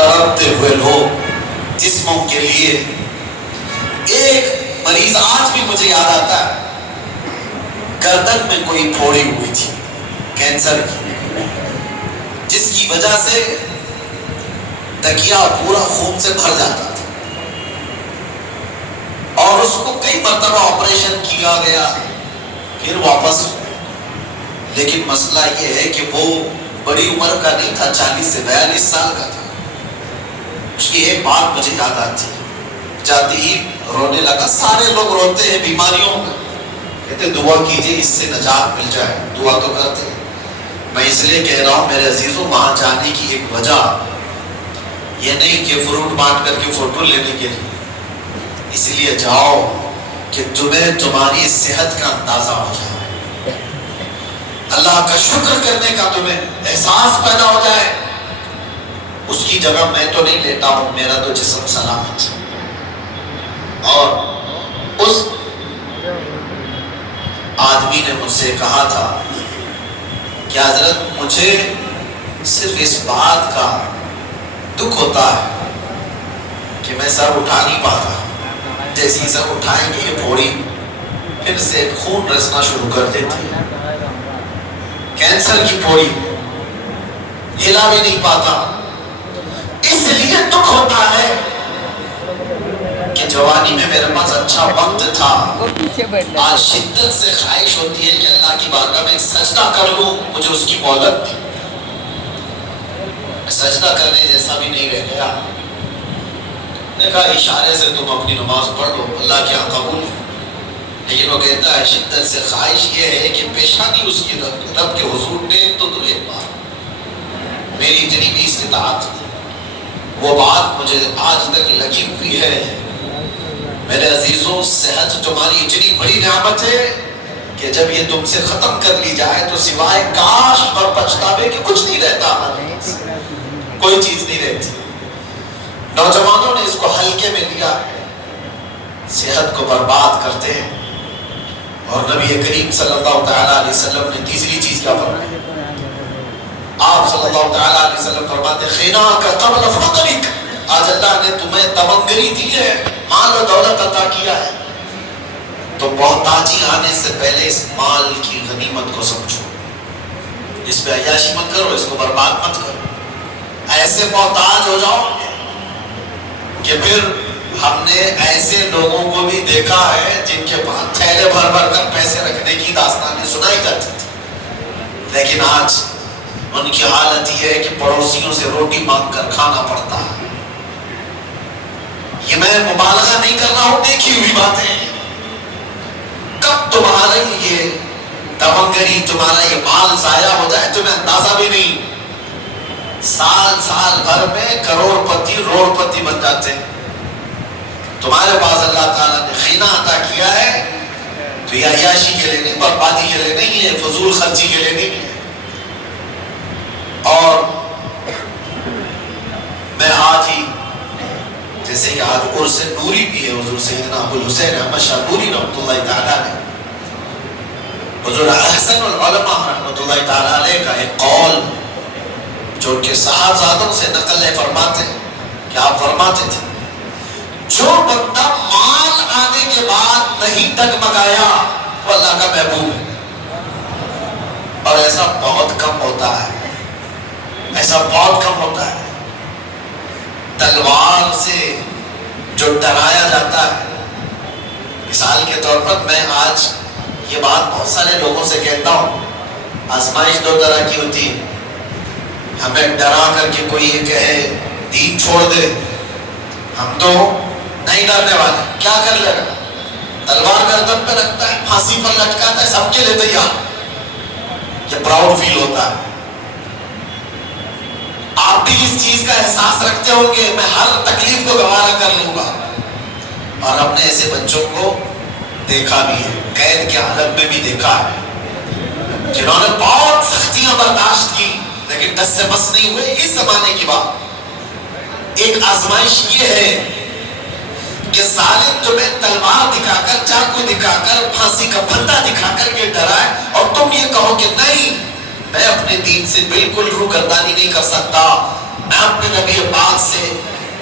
تڑپتے ہوئے لوگ جسموں کے لیے. ایک مریض آج بھی مجھے یاد آتا ہے، گردن میں کوئی پھوڑی ہوئی تھی کینسر کی، جس کی وجہ سے تکیا پورا خون سے بھر جاتا تھا، اور اس کو کئی مرتبہ آپریشن کیا گیا، پھر واپس. لیکن مسئلہ یہ ہے کہ وہ بڑی عمر کا نہیں تھا، 40 سے 42 سال کا تھا. اس کی ایک بات مجھے یاد آتی ہے، جاتے ہی رونے لگا. سارے لوگ روتے ہیں بیماریوں میں، کہتے دعا کیجئے اس سے نجات مل جائے. دعا تو کرتے ہیں. میں اس لیے کہہ رہا ہوں میرے عزیزوں، وہاں جانے کی ایک وجہ یہ نہیں کہ فروٹ بانٹ کر کے فوٹو لینے کے لیے، اس لیے جاؤ کہ تمہیں تمہاری صحت کا اندازہ ہو جائے، اللہ کا شکر کرنے کا تمہیں احساس پیدا ہو جائے. اس کی جگہ میں تو نہیں لیتا ہوں، میرا تو جسم سلامت ہے. اور اس آدمی نے مجھ سے کہا تھا کہ حضرت مجھے صرف اس بات کا دکھ ہوتا ہے کہ میں سر اٹھا نہیں پاتا. جیسی سر اٹھائیں گے یہ پھوڑی پھر سے خون رسنا شروع کر دیتی ہے. کینسر کی پھوڑی، ہلا بھی نہیں پاتا. اس لیے دکھ ہوتا ہے کہ جوانی میں میرے پاس اچھا وقت تھا، آج شدت سے خواہش ہوتی ہے کہ اللہ کی بارگاہ میں ایک سجدہ کر لوں. مجھے اس کی مہلت تھی، سجدہ کرنے جیسا بھی نہیں رہ گیا. نے کہا اشارے سے تم اپنی نماز پڑھ لو، اللہ کیا قبول ہے. لیکن وہ کہتا ہے شدت سے خواہش یہ ہے کہ پیشانی اس کی رب کے حضور ٹیک تو ایک بار. میری اتنی بھی استطاعت تھی. وہ بات مجھے آج تک لگی ہوئی ہے. میرے عزیزوں، صحت تمہاری اتنی بڑی نعمت ہے کہ جب یہ تم سے ختم کر لی جائے تو سوائے کاش اور پچھتاوے کہ کچھ نہیں رہتا. کوئی چیز نہیں رہتی. نوجوانوں نے اس کو ہلکے میں لیا، صحت کو برباد کرتے ہیں. اور نبی کریم صلی اللہ تعالیٰ علیہ وسلم نے تیسری چیز کیا فرمایا؟ آپ صلی اللہ تعالیٰ علیہ وسلم فرماتے خینا کا قبل فقرک. آج اللہ نے تمہیں تمنگری دی ہے، مال و دولت عطا کیا ہے، تو محتاجی آنے سے پہلے اس مال کی غنیمت کو سمجھو. اس پہ عیاشی مت کرو، اس کو برباد مت کرو. ایسے محتاج ہو جاؤ کہ پھر ہم نے ایسے لوگوں کو بھی دیکھا ہے جن کے پاس تھیلے بھر بھر کر پیسے رکھنے کی داستانیں سنائی جاتی تھی، لیکن آج ان کی حالت یہ ہے کہ پڑوسیوں سے روٹی مانگ کر کھانا پڑتا ہے. یہ میں مبالغہ نہیں کر رہا ہوں، دیکھی ہوئی باتیں. کب تمہاری یہ تمنگری، تمہارا یہ مال ضائع ہو جائے تمہیں اندازہ بھی نہیں. سال بھر میں کروڑ پتی روڑ پتی بن جاتے ہیں. تمہارے پاس اللہ تعالیٰ نے خینہ عطا کیا ہے تو یہ عیاشی کے لیے نہیں، بربادی کے لیے نہیں ہے، فضول خرچی کے لیے نہیں ہے. اور میں آج ہی جیسے کہ آج عرس نوری بھی ہے، حضور سیدنا ابو الحسین احمد شاہ نوری رحمۃ اللہ تعالیٰ نے، حضور احسن العلماء رحمۃ اللہ تعالیٰ علیہ کا ایک قول جو ان کے صاحبزادوں سے نقل ہے، فرماتے ہیں کہ آپ فرماتے تھے جو بندہ مال آنے کے بعد نہیں ڈگمگایا وہ اللہ کا محبوب ہے. اور ایسا بہت کم ہوتا ہے، ایسا بہت کم ہوتا ہے. تلوار سے جو ڈرایا جاتا ہے، مثال کے طور پر میں آج یہ بات بہت سارے لوگوں سے کہتا ہوں، آزمائش دو طرح کی ہوتی ہے. ہمیں ڈرا کر کے کوئی یہ کہے دین چھوڑ دے، ہم تو نہیں ڈرنے والے. کیا کر لے گا؟ تلوار گردن پہ رکھتا ہے، پھانسی پر لٹکاتا ہے، سب کے لیے تیار. یہ پراؤڈ فیل ہوتا ہے. آپ بھی اس چیز کا احساس رکھتے ہو کہ میں ہر تکلیف کو گوارا کر لوں گا. اور ہم نے ایسے بچوں کو دیکھا بھی ہے، قید کے حالت میں بھی دیکھا ہے، جنہوں نے بہت سختیاں برداشت کی لیکن دس سے بس نہیں ہوئے. اس زمانے کی بات. ایک آزمائش یہ ہے کہ ظالم تمہیں تلوار دکھا کر، چاقو دکھا کر، پھانسی کا پھندا دکھا کر کے ڈرائے اور تم یہ کہو کہ نہیں، میں اپنے دین سے بالکل روگردانی نہیں کر سکتا، میں اپنے نبی پاک پاس سے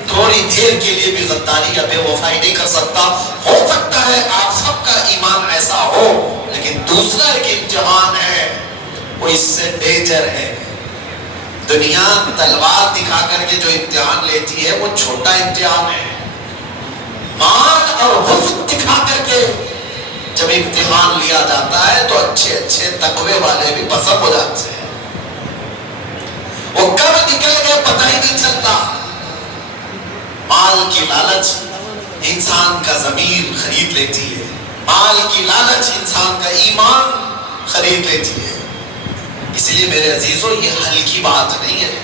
تھوڑی دیر کے لیے بھی غداری یا بے وفائی نہیں کر سکتا. ہو سکتا ہے آپ سب کا ایمان ایسا ہو، لیکن دوسرا ایک امتحان ہے، وہ اس سے ڈینجر ہے. دنیا تلوار دکھا کر کے جو امتحان لیتی ہے وہ چھوٹا امتحان ہے. مال اور حسن دکھا کر کے جب امتحان لیا جاتا ہے تو اچھے اچھے تقوی والے بھی پسند ہو جاتے ہیں. وہ کب نکل گئے پتہ ہی نہیں چلتا. مال کی لالچ انسان کا ضمیر خرید لیتی ہے. مال کی لالچ انسان کا ایمان خرید لیتی ہے. اس لیے میرے عزیزوں یہ ہلکی بات نہیں ہے.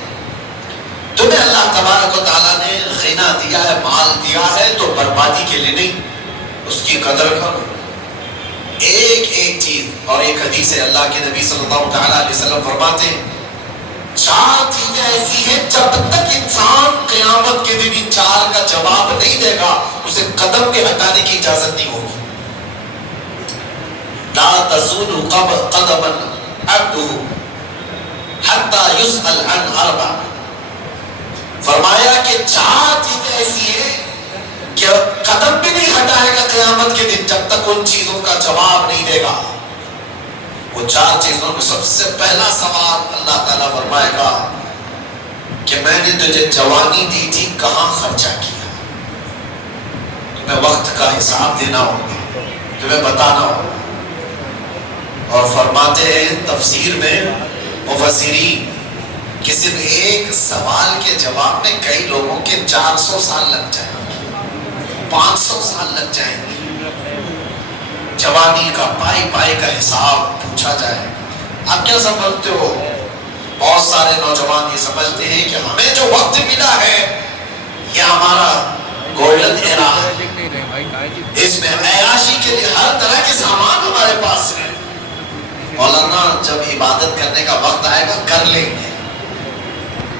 تمہیں اللہ تبارک و تعالیٰ نے غنا دیا ہے، مال دیا ہے تو بربادی کے لیے نہیں، اس کی قدر کرو. ایک ایک چیز. اور ایک حدیث ہے اللہ کے نبی صلی اللہ علیہ وسلم فرماتے ہیں 4 چیزیں ایسی ہیں جب تک انسان قیامت کے دن ان 4 کا جواب نہیں دے گا اسے قدم بھی ہٹانے کی اجازت نہیں ہوگی. لا تزول قدم عبد حتی یسأل عن 4. فرمایا کہ 4 چیزیں ایسی ہیں کہ قدم بھی نہیں ہٹائے گا قیامت کے دن جب تک ان چیزوں کا جواب نہیں دے گا. وہ 4 چیزوں میں سب سے پہلا سوال اللہ تعالیٰ فرمائے گا کہ میں نے تجھے جوانی دی تھی کہاں خرچہ کیا. تمہیں وقت کا حساب دینا ہوگا، تمہیں بتانا ہوگا. اور فرماتے ہیں تفسیر میں مفسرین کہ صرف ایک سوال کے جواب میں کئی لوگوں کے 400 سال لگ جائیں گے، 500 سال لگ جائیں گے. جوانی کا پائی کا حساب پوچھا جائے. آپ کیا سمجھتے ہو؟ بہت سارے نوجوان یہ سمجھتے ہیں کہ ہمیں جو وقت ملا ہے یہ ہمارا گولڈن ایرا ہے، اس میں عیاشی کے لیے ہر طرح کے سامان ہمارے پاس ہے. مولانا جب عبادت کرنے کا وقت آئے گا کر لیں گے.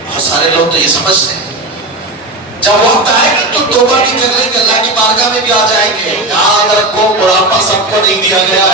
بہت سارے لوگ تو یہ سمجھتے ہیں جب وقت آئے گا تو توبہ بھی کر لیں گے، اللہ کی بارگاہ میں بھی آ جائیں گے. یاد رکھو بڑھاپا سب کو نہیں دیا گیا ہے.